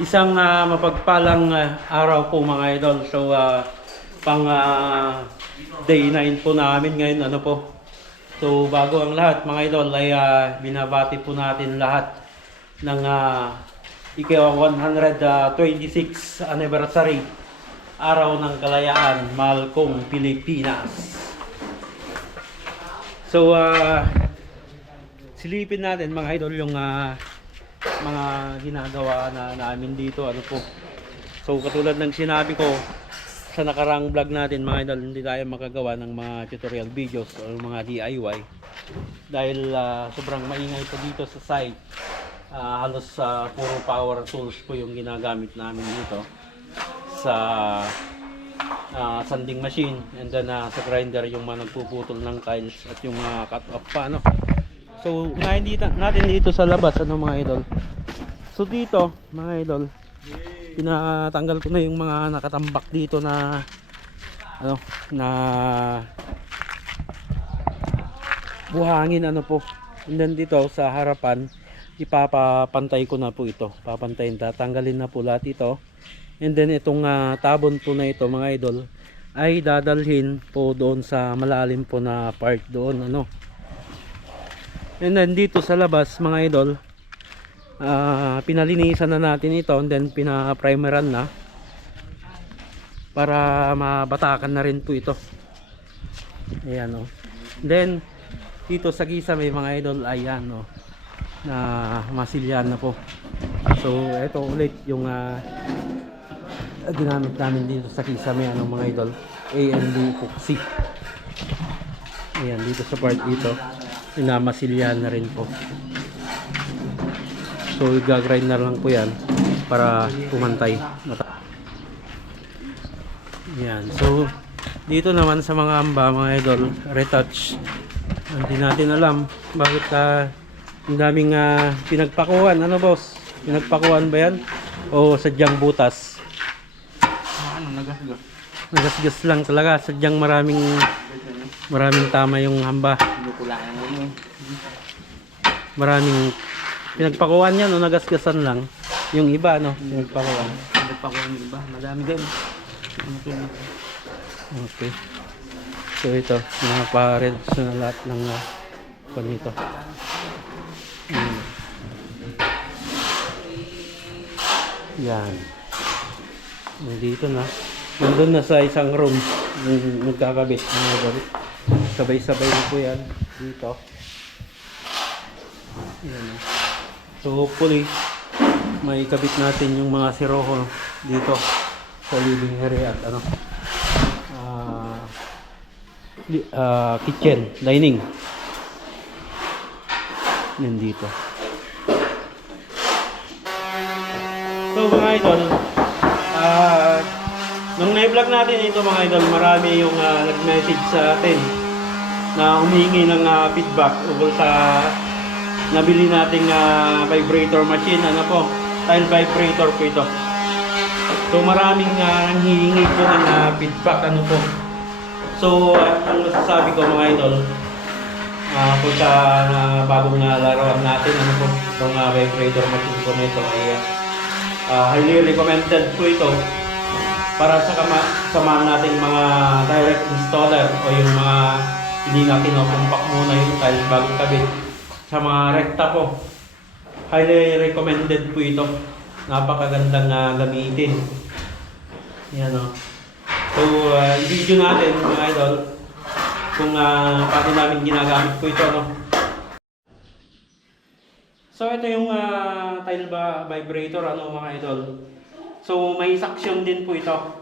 Isang ah, mapagpalang ah, araw po mga idol. So ah, pang ah, day 9 po namin ngayon ano po. So bago ang lahat mga idol ay ah, binabati po natin lahat ng uh, ikaw 126 anniversary araw ng kalayaan mahal kong Pilipinas. So ah, silipin natin mga idol yung ah, mga ginagawa na namin dito. Ano po? So katulad ng sinabi ko sa nakarang vlog natin mga idol hindi tayo makagawa ng mga tutorial videos o mga DIY dahil ah, sobrang maingay po dito sa site. Ah, halos sa puro power tools po yung ginagamit namin dito sa ah, sanding machine. And then ah, sa grinder yung mga nagpuputol ng tiles at yung mga cut off pa ano So, unahin dito, natin dito sa labas, ano mga idol. So, dito, mga idol, pinatanggal ko na yung mga nakatambak dito na, ano, na buhangin, ano po. And then dito, sa harapan, ipapapantay ko na po ito. Papantayin, tatanggalin na po lahat ito. And then, itong ah, tabon po na ito, mga idol, ay dadalhin po doon sa malalim po na part doon, ano. And then dito sa labas mga idol, ah, pinalinisan na natin ito and then pina-primeran na para mabatakan na rin po ito. Ayan oh. Then dito sa gisa may mga idol ayan oh na masilyan na po. So ito ulit yung ah, ginamit namin dito sa kisame ano mga idol AND epoxy ayan dito sa part dito pinamasilyahan na rin po. So igagrind na lang po yan para pumantay yan. So dito naman sa mga amba mga idol retouch. Hindi natin alam bakit ah, ang daming ah, pinagpakuhan. Ano boss? Pinagpakuhan ba yan? O sadyang butas? Ano, nagasgas. Nagasgas lang talaga. Sadyang maraming maraming tama yung hamba. Maraming pinagpakuan yan o nagasgasan lang yung iba no? Pinagpakuan. Nagpakuha ng iba. Madami din. Okay so ito mga pa-reds na lahat ng uh, panito mm. yan. Nandito na nandun na sa isang room. Nagkakabit sabay-sabay na po yan. Dito. Yan so hopefully may kabit natin yung mga siroho dito sa living area at ano li- ah, kitchen dining. Yan dito. So mga idol ah nung na-vlog natin ito mga idol marami yung ah, nag-message sa atin na humingi ng ah, feedback tungkol sa nabili nating ah, vibrator machine. Ano po? Tile vibrator po ito. So maraming uh, nanghihingi po ng ah, feedback. Ano po? So ah, ang masasabi ko mga idol uh, pagka na bagong uh, laruan natin ano po itong ah, vibrator machine po na ito ay ah, highly recommended po ito para sa kama samahan nating mga direct installer o yung mga hindi na kinukumpak muna yung tile bagong kabit sa mga rekta po. Highly recommended po ito. Napakagandang uh, gamitin. Yan o. So, uh, i-video natin mga idol kung uh, paano namin ginagamit po ito. No? So, ito yung uh, tile vibrator ano mga idol. So, may suction din po ito.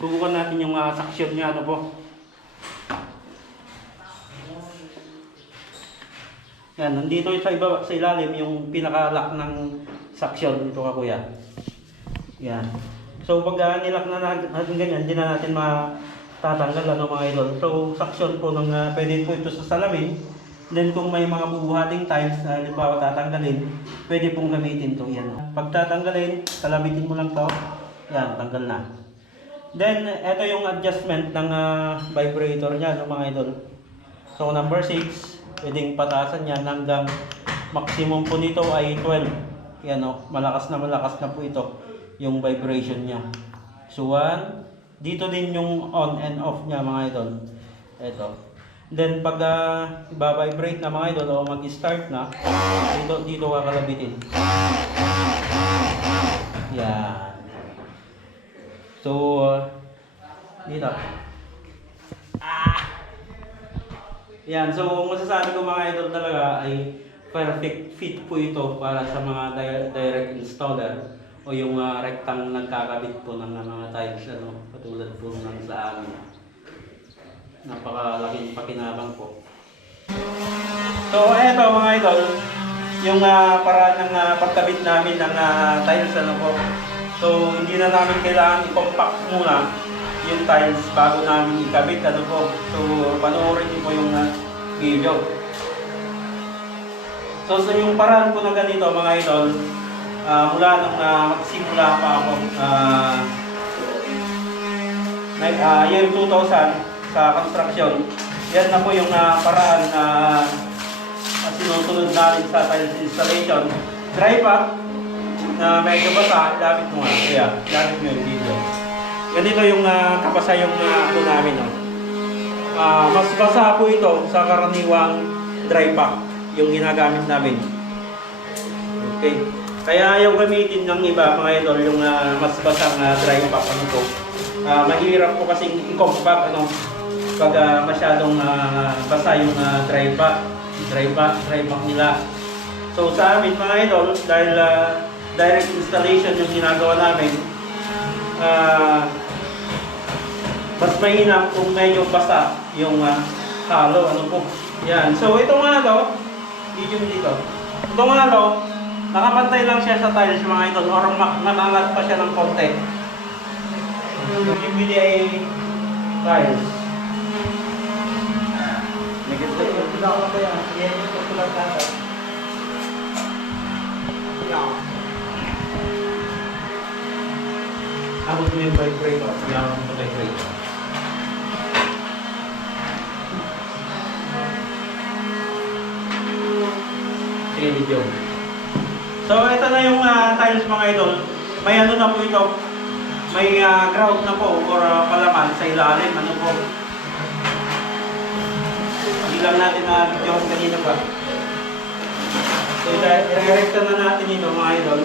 Subukan natin yung uh, suction niya ano po. Yan, nandito sa iba sa ilalim yung pinaka-lock ng suction dito ka kuya. Yan. So pag uh, nilak na na- natin ganyan, hindi na natin matatanggal ano mga idol. So suction po ng uh, pwede po ito sa salamin. Then kung may mga bubuhating tiles na halimbawa tatanggalin, pwede pong gamitin to. Yan. Pag tatanggalin, kalabitin mo lang to. Yan, tanggal na. Then, ito yung adjustment ng ah, vibrator niya, no, mga idol. So, number 6, pwedeng pataasan yan hanggang maximum po nito ay 12. yan o, malakas na malakas na po ito yung vibration niya. So one, dito din yung on and off niya mga idol. Ito. Then pag uh, iba-vibrate na mga idol o mag-start na, dito, dito kakalabitin. Yan. So, uh, dito. Yan, so masasabi ko mga idol talaga ay perfect fit po ito para sa mga di- direct installer o yung uh, rectang nagkakabit po ng mga tiles ano, katulad po ng sa amin. Napakalaking pakinabang po. So eto mga idol, yung uh, paraan ng uh, pagkabit namin ng uh, tiles ano po. So hindi na namin kailangan i-compact muna yung tiles bago namin ikabit ano po. So panoorin niyo po yung uh, video. So sa yung paraan po na ganito mga idol, ah, mula nung uh, magsimula pa ako ah like, ah, year 2000 sa construction, yan na po yung ah, paraan na uh, sinusunod namin sa tiles installation. Dry pa, na medyo basa, lapit mo nga. Kaya, lapit mo yung video. Ganito yung uh, kapasa yung uh, ano namin. No? Ah, mas basa po ito sa karaniwang dry pack yung ginagamit namin. Okay. Kaya ayaw gamitin ng iba mga idol yung ah, mas basang ah, dry pack ano po. Ah, mahirap po kasing i-compact ano pag ah, masyadong ah, basa yung ah, dry pack, dry pack, dry pack nila. So sa amin mga idol dahil ah, direct installation yung ginagawa namin ah mas mainam kung medyo basa yung uh, halo, ano po. Yan. So, itong halo, mo dito. Itong halo, nakapantay lang siya sa tiles mga idol or nanangat pa siya ng konti. Yung BDA tiles. Negito yung pinaka ko yan. Yung popular data. Abot mo yung vibrator. Yan ang vibrator. Sige, video. So, ito na yung ah, tiles mga idol. May ano na po ito. May ah, grout na po or ah, palaman sa ilalim. Ano po. Lang natin na video kanina pa. So, i-recta na natin ito mga idol.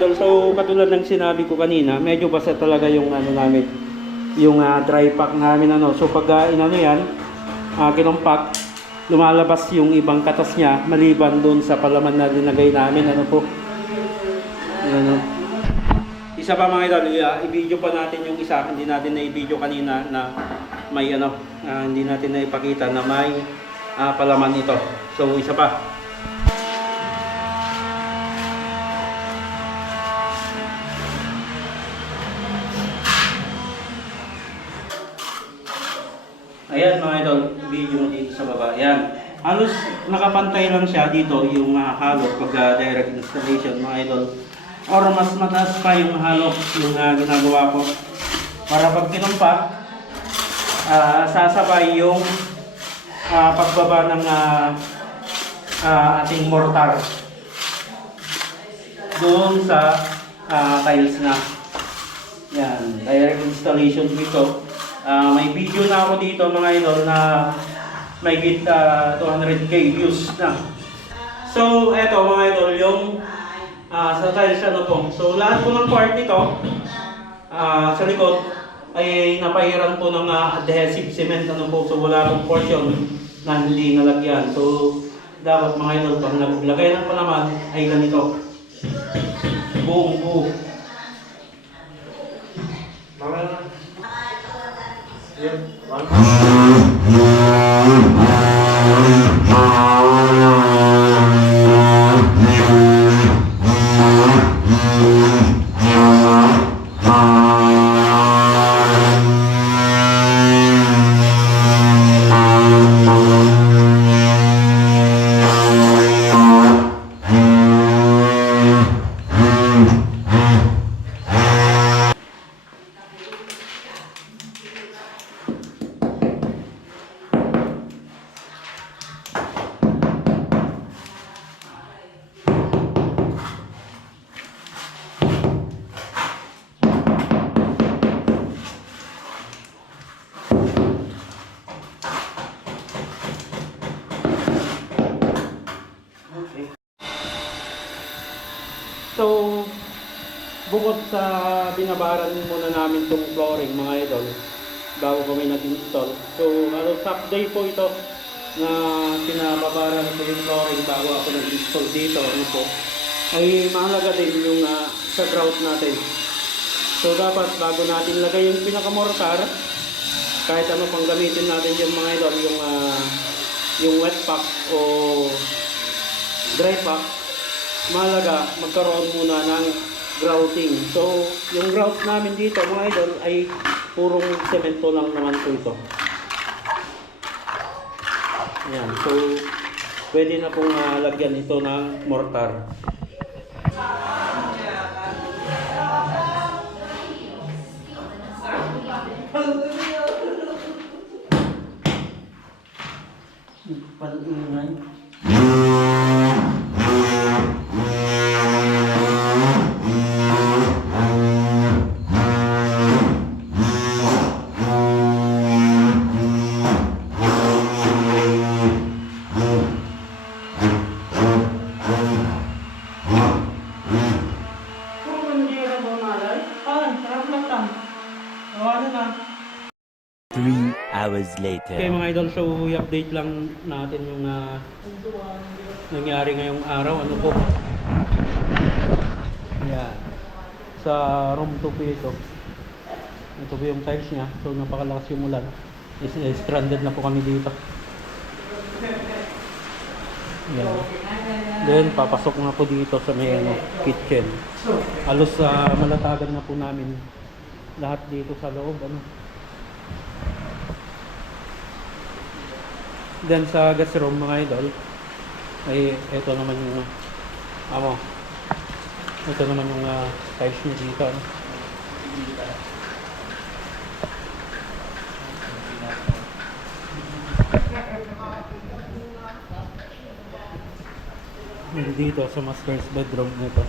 Idol, so katulad ng sinabi ko kanina, medyo basa talaga yung ano namin, yung ah, dry pack namin ano. So pag uh, inano yan, uh, kinumpak, lumalabas yung ibang katas niya maliban doon sa palaman na linagay namin ano po. Ano. Isa pa mga idol, i- i-video pa natin yung isa, hindi natin na i-video kanina na may ano, ah, hindi natin na ipakita na may ah, palaman ito. So isa pa. Ayan mga idol, video mo dito sa baba. Ayan. Halos nakapantay lang siya dito yung uh, halo pag ah, direct installation mga idol. Or mas mataas pa yung halo yung ah, ginagawa ko. Para pag kinumpa, ah, sasabay yung ah, pagbaba ng ah, ah, ating mortar doon sa ah, tiles na. Yan, direct installation dito. Ah, may video na ako dito mga idol na may git ah, 200k views na. So, eto mga idol, yung ah, sa tiles ano po. So, lahat po ng part nito ah, sa likod ay napahiran po ng ah, adhesive cement ano po. So, wala pong portion na hindi nalagyan. So, dapat mga idol, pag naglagay ng palaman, ay ganito. Buong buo. Bukod sa binabaran muna namin itong flooring mga idol, bago kami nag-install. So, ano, top day po ito na pinababaran ko yung flooring bago ako nag-install dito. Ano po, ay mahalaga din yung ah, sa grout natin. So, dapat bago natin lagay yung pinakamortar, kahit ano pang gamitin natin yung mga idol, yung, ah, yung wet pack o dry pack, mahalaga magkaroon muna ng grouting. So, yung grout namin dito mga idol ay purong semento lang naman po ito. Ayan. So, pwede na pong ah, lagyan ito ng mortar. Pag-ingay. Tawanan na. Three hours Okay later. mga idol, so i-update lang natin yung ah, nangyari ngayong araw. Ano po? Yan. Sa room 2 po ito. Ito po yung tiles niya. So napakalakas yung ulan. Is, is stranded na po kami dito. Yan. Then papasok na po dito sa may ano, kitchen. Halos sa malatagan na po namin lahat dito sa loob. Ano. Then sa guest room mga idol, ay ito naman yung amo. Ito naman yung uh, tiles niya dito. Ano? Dito sa master's bedroom nito.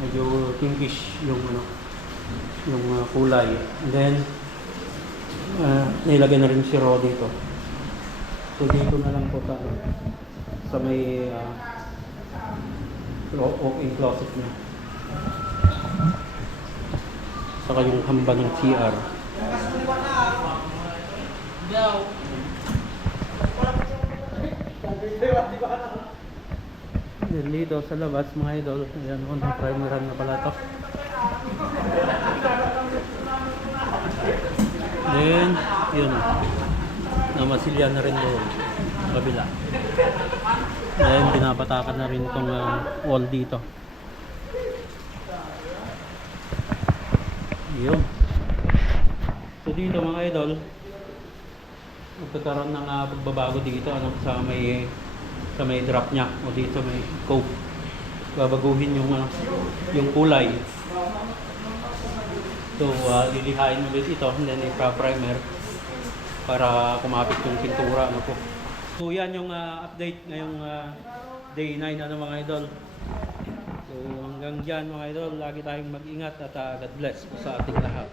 Medyo pinkish yung ano yung uh, kulay. And then uh, nilagay na rin si Ro dito. So dito na lang po sa sa may uh, walk-in closet niya. Saka yung hamba ng CR. Then dito sa labas mga idol, ayan o, primeran na pala to. Then, yun. Namasilya na rin doon. Kabila. Then, pinapatakan na rin itong ah, wall dito. Yun. So dito mga idol, magkakaroon ng ah, pagbabago dito ano, sa may sa may drop niya o dito may cope. Babaguhin yung ano, yung kulay. So, uh, lilihain ulit ito and then ipa-primer para kumapit yung pintura. Ano po. So, yan yung ah, update ngayong ah, day 9 ano mga idol. So, hanggang dyan mga idol, lagi tayong mag-ingat at ah, God bless po sa ating lahat.